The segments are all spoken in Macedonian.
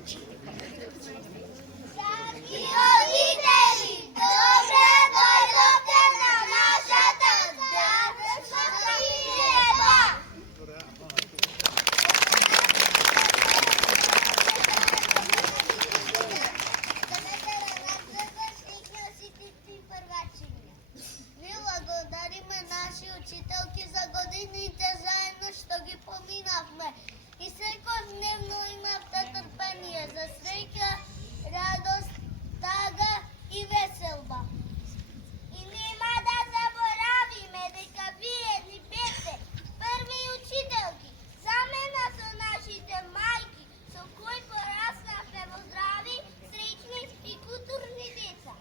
Dragi roditelji, dobre pojdete na naše zdravstvo i neba. Благодариме наши учителки за годините заедно што ги поминавме. И секојдневно имавте трпение за среќа, радост, тага и веселба. И нема да заборавиме дека вие ни бевте први учителки, замена со нашите мајки, со кои пораснавме во здрави, среќни и културни деца.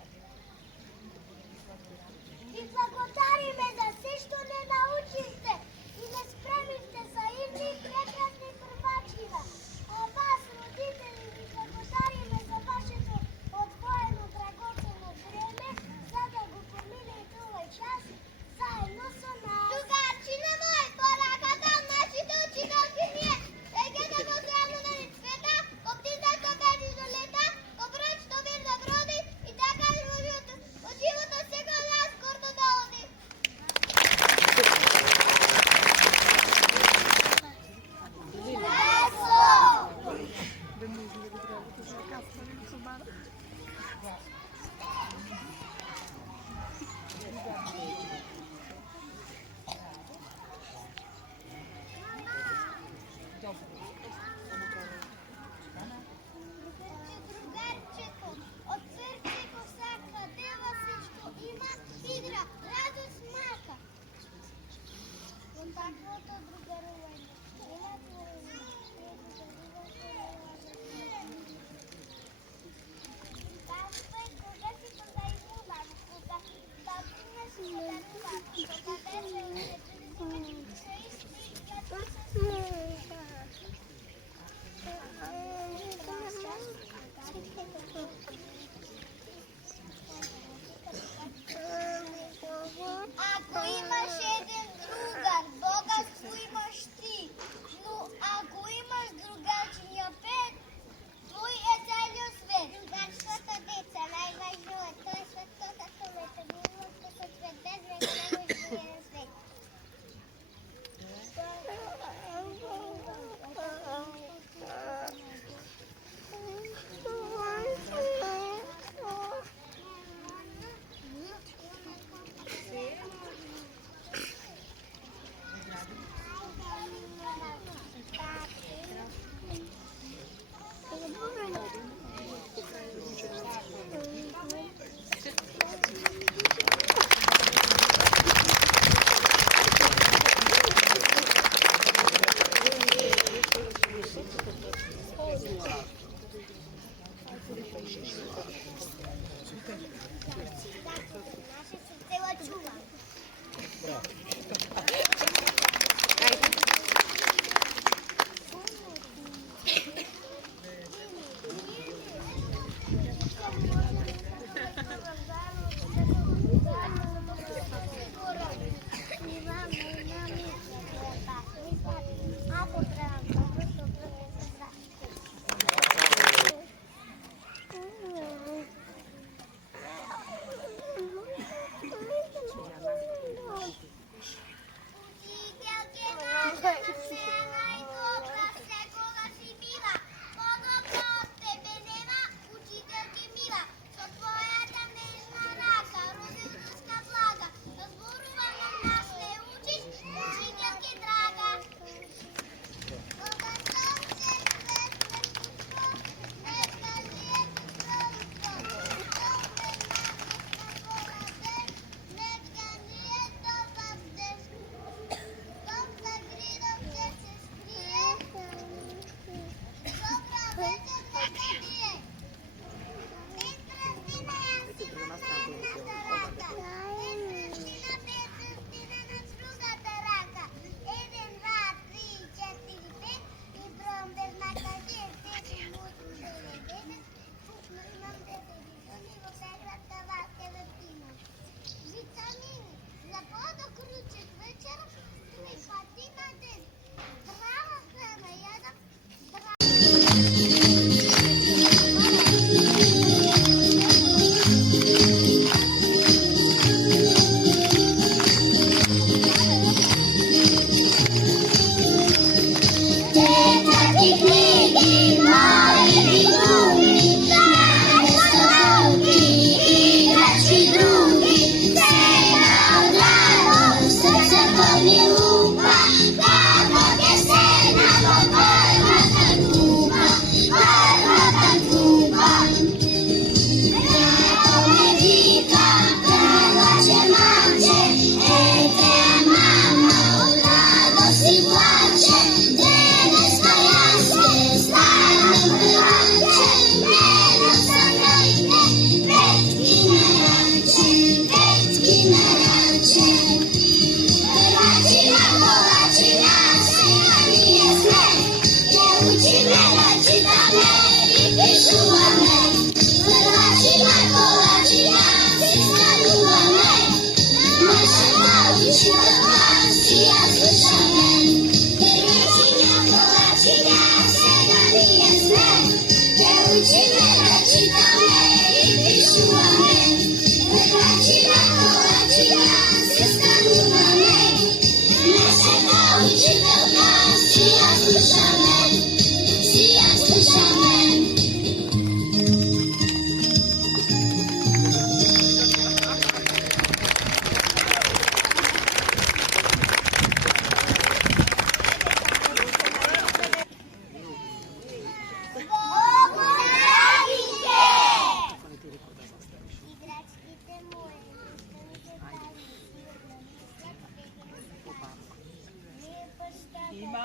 Ви благодариме за се што не научивте и не спремивте за идни прекрасни првачина. А вас, родители, ви благодариме за вашето одвоено драгоценно време, за да го поминете овој час заедно со нас. Другарчине мој, пораката од нашите учителки ни е дека да го здравнуваме света, ко птица што бежи до лета, ко број што бир да броди и така и од животот секој нас гордо да оди. Другарчето, од срцето сака, дева се што има, игра, радост мака. Во таквото другарување, Каспај, кога си позаимуван, кога бабкина си подаруван, кога беше унечени се исти, като се Ако имаш еден другар, богатство имаш ти, но ако имаш другарчиња пет, твој е целиот свет. Другарството, деца, најважно е тоа светот, како ветернувате со свет, без него не може еден свет.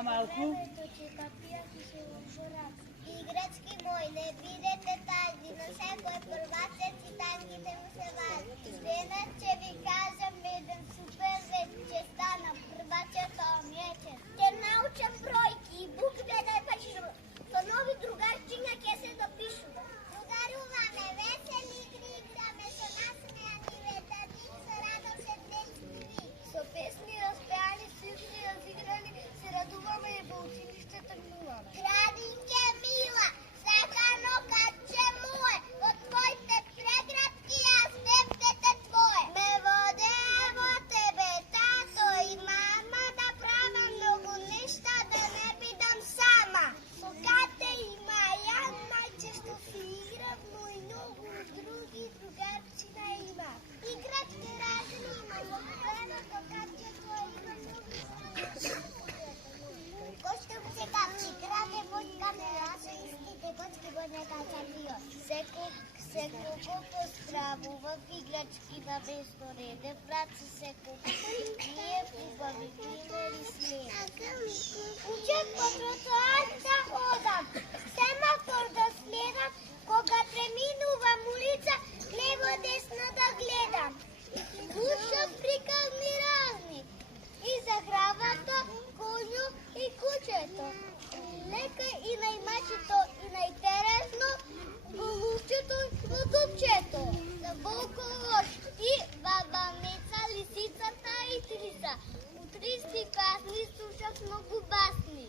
Малку. Играчки мои, не бидете тайни, на секој првацет и танките му се вали. Денес ќе ви кажам еден супер вест, ќе стана првачето омјече. Ќе научам бројки и букве да пишувам. Со нови другарчиња ќе се допишувам. Ударуваме, весели игри играме, со насмејани ветерни, со радосен детски вик. Со песни распеани, сигри разиграни, се радуваме и во училиште тргнуваме. Градинке мила, сакано каче мое, во твоите преградки јас детете твое. Ме воде во тебе тато и мама да правам многу нешта да не бидам сама. Со Кате и Маја најчесто си играв, но и многу други другарчина има. Играчки разни има, во времето качето има многу Кошто се капчи, краде водка ме лаша, истите кочки го не качам био. Секој поздравува играчки на место реде, праци секој. Ние убави примери смеем. Учев по тротоар да одам, семафор да следам, кога преминувам улица, лево десно да гледам. Слушам приказни разни, и загравато, конју и кучето. Лека и најмачето и најтересно, голубчето во дупчето. За волколош и баба Меца, лисицата и Триса. Утристи касни слушах многу басни.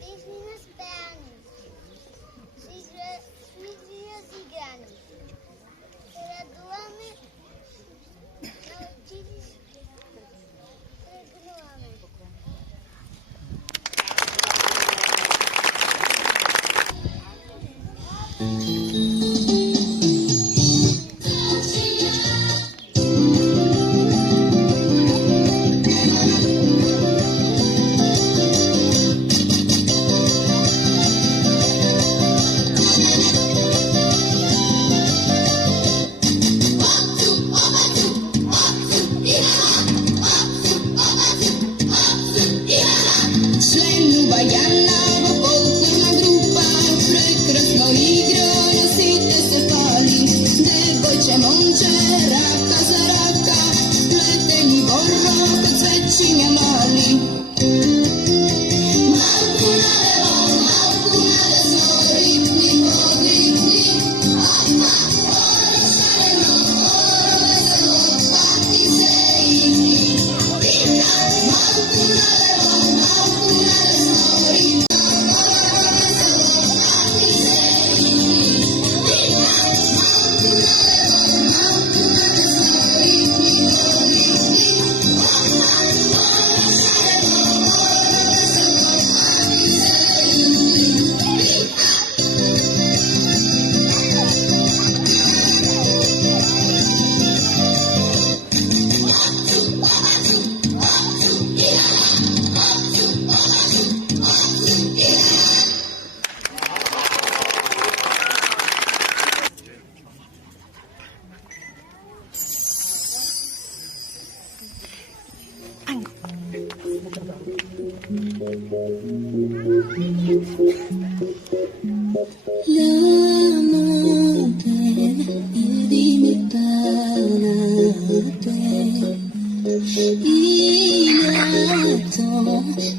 Песни на спеани, свизи разиграни. Се радуваме на училиште. Тргнуваме.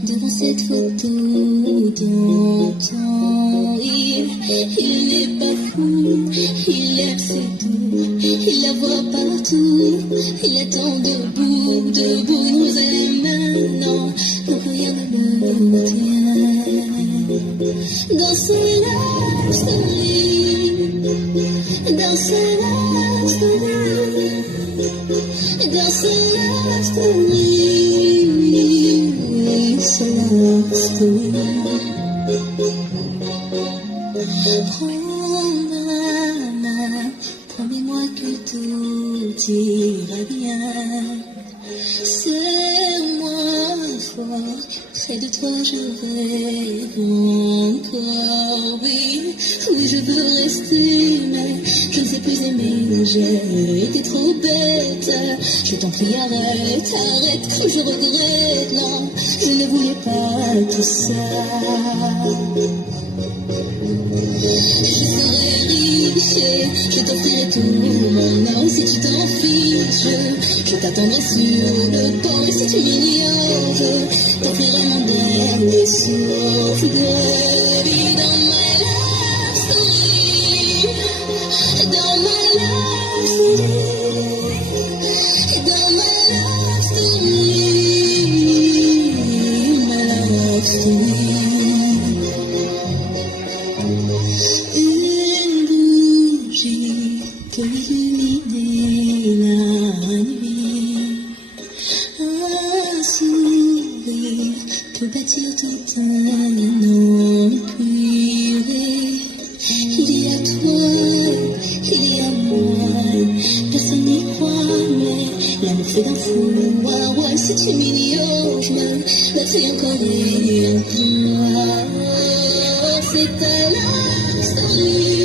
Devant cette photo ton temps. Il n'est pas fou, il aime c'est tout. Il la voit partout, il attend debout, debout, nous aime maintenant. Donc rien ne le tient. Dans ce love story, dans ce love story, dans ce love story, oui, ce love story. Prends ma main, promets-moi que tout ira bien. Serre-moi fort, près de toi je rêve encore. Oui, oui je veux rester, mais je ne sais plus aimer. J'ai été trop bête. Je t'en prie arrête, arrête, que je regrette. Non, je ne voulais pas tout ça. Je serai riche, je t'offrirai tout mon or si tu t'en fiches. Je t'attendrai sur le pont et si tu m'ignores, je t'offrirai mon dernier souffle de vie dans my love story, dans my love story, dans my love story, my love story. Pour illuminer la nuit, un sourire peut bâtir tout un empire. Il y a toi, il y a moi, personne n'y croit, mais l'amour fait d'un fou. Ah ouais, si tu m'ignores, je me battrai encore et encore. C'est ta love story.